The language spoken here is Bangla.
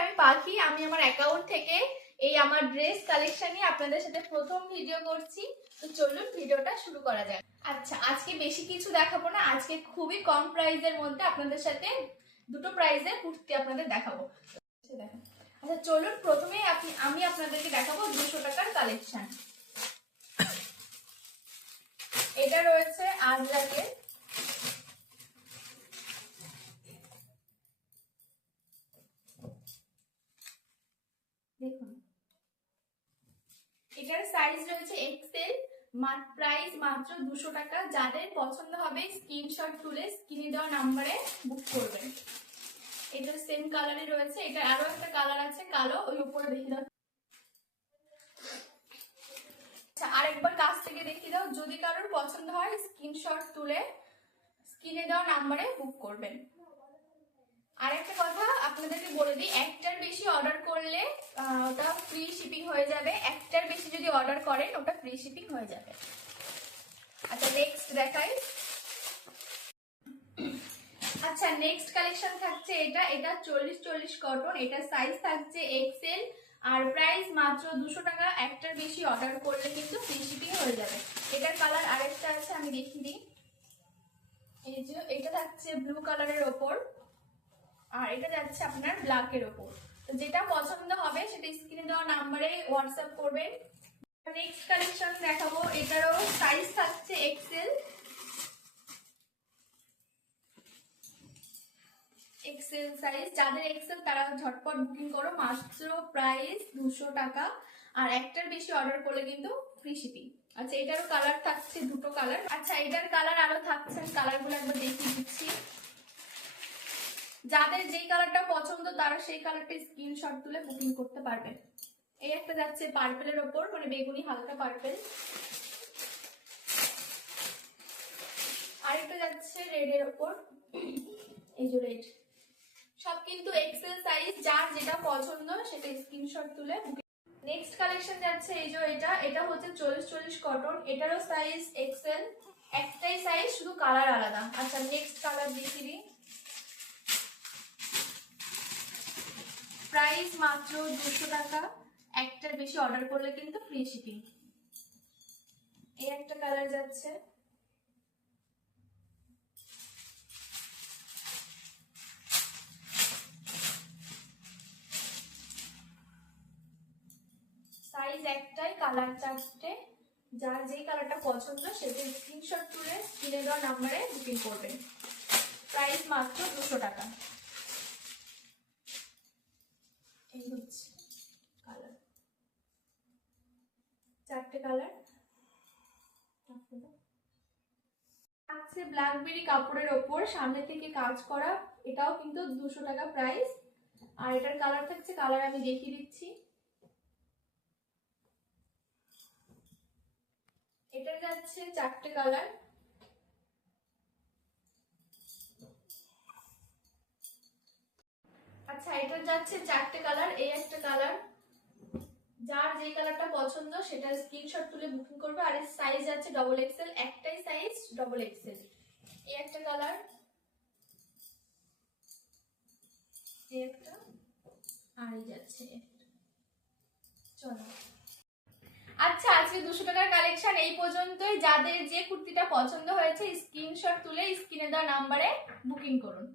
আমি পাখি আমি আমার অ্যাকাউন্ট থেকে এই আমার ড্রেস কালেকশন নিয়ে আপনাদের সাথে প্রথম ভিডিও করছি। তো চলুন ভিডিওটা শুরু করা যাক। আচ্ছা আজকে বেশি কিছু দেখাবো না। আজকে খুবই কম প্রাইসের মধ্যে আপনাদের সাথে দুটো প্রাইসের কুর্তি আপনাদের দেখাবো। আচ্ছা। আচ্ছা চলুন প্রথমে আপনি, আমি আপনাদেরকে দেখাবো দুশো টাকার কালেকশন এটা রয়েছে আজরাকের দেখুন এটার সাইজ রয়েছে এক্সেল প্রাইস মাত্র দুশো টাকা। যাদের পছন্দ হবে স্ক্রিনশট তুলে স্ক্রিনে দেওয়া নাম্বারে বুক করবেন। এটা সেম কালারে রয়েছে। এটা আরও একটা কালার আছে, কালো, ওই দেখে দাও। আচ্ছা আরেকবার কাছ থেকে দেখিয়ে দাও। যদি কারোর পছন্দ হয় স্ক্রিনশট তুলে স্ক্রিনে দেওয়া নাম্বারে বুক করবেন। আর একটা কথা আপনাদেরকে বলে দিই একটার বেশি অর্ডার করলে ওটা ফ্রি শিপিং হয়ে যাবে। একটার বেশি যদি অর্ডার করেন, ওটা ফ্রি শিপিং হয়ে যাবে। আচ্ছা নেক্সট দেখাই। আচ্ছা নেক্সট কালেকশন থাকছে এটা। এটা চল্লিশ চল্লিশ কটন এটা সাইজ থাকছে এক্সেল আর প্রাইস মাত্র দুশো টাকা। একটার বেশি অর্ডার করলে কিন্তু ফ্রি শিপিং হয়ে যাবে। এটার কালার আরেকটা আছে, আমি দেখিয়ে দিই। এই যে, এটা থাকছে ব্লু কালারের ওপর। আর এটা যাচ্ছে আপনার ব্ল্যাকের ওপর। যেটা পছন্দ হবে সেটা স্ক্রিনে দেওয়া নাম্বারে হোয়াটসঅ্যাপ করবেন। নেক্সট কালেকশন দেখাবো, এটারও সাইজ থাকছে এক্সেল এক্সেল সাইজ যাদের এক্সেল তারা ঝটপট বুকিং করো, মাত্র প্রাইস দুশো টাকা। আর একটার বেশি অর্ডার করলে কিন্তু ফ্রি শিপিং আচ্ছা এটারও কালার থাকছে, দুটো কালার আচ্ছা এটার কালার আরও থাকছে কালারগুলো একবার দেখিয়ে দিচ্ছি। যাদের যেই কালারটা পছন্দ, তারা সেই কালারটা স্ক্রিনশট তুলে বুকিং করতে পারবেন এই একটা যাচ্ছে পার্পেলের ওপর মানে বেগুনি, হালকা পার্পেল আরেকটা যাচ্ছে রেডের ওপর। এই যে রেড সব কিন্তু এক্সেল সাইজ যার যেটা পছন্দ, সেটা স্ক্রিনশট তুলে নেক্সট কালেকশন যাচ্ছে, এই যে এটা এটা হচ্ছে চল্লিশ চল্লিশ কটন এটারও সাইজ এক্সেল একটাই সাইজ শুধু কালার আলাদা। আচ্ছা নেক্সট কালার দেখিয়ে দিই প্রাইস মাত্র দুশো টাকা। একটার বেশি অর্ডার করলে কিন্তু ফ্রি শিপিং এই একটা কালার যাচ্ছে। সাইজ একটাই কালার চারটে। যার যেই কালারটা পছন্দ সেটা স্ক্রিনশট তুলে স্ক্রিনে দেওয়া নাম্বারে বুকিং করবেন প্রাইস মাত্র দুশো টাকা এই হচ্ছে কালার চারটে কালার আছে ব্ল্যাকবেরি কাপড়ের ওপর, সামনে থেকে কাজ করা, এটাও কিন্তু দুশো টাকা প্রাইস আর এটার কালার থাকছে কালার আমি দেখিয়ে দিচ্ছি। এটার যাচ্ছে চারটে কালার এটার যাচ্ছে চারটে কালার এই একটা কালার যার যে কালারটা পছন্দ, সেটা স্ক্রিনশট তুলে বুকিং করবে। আর সাইজ আছে ডবল এক্সেল একটাই সাইজ ডবল এক্সেল এই একটা কালার এই একটা, আর এই যাচ্ছে। চলো। আচ্ছা আজকে দুশো টাকার কালেকশন এই পর্যন্তই। যাদের যে কুর্তিটা পছন্দ হয়েছে স্ক্রিনশট তুলে স্ক্রিনে দেওয়া নাম্বারে বুকিং করুন।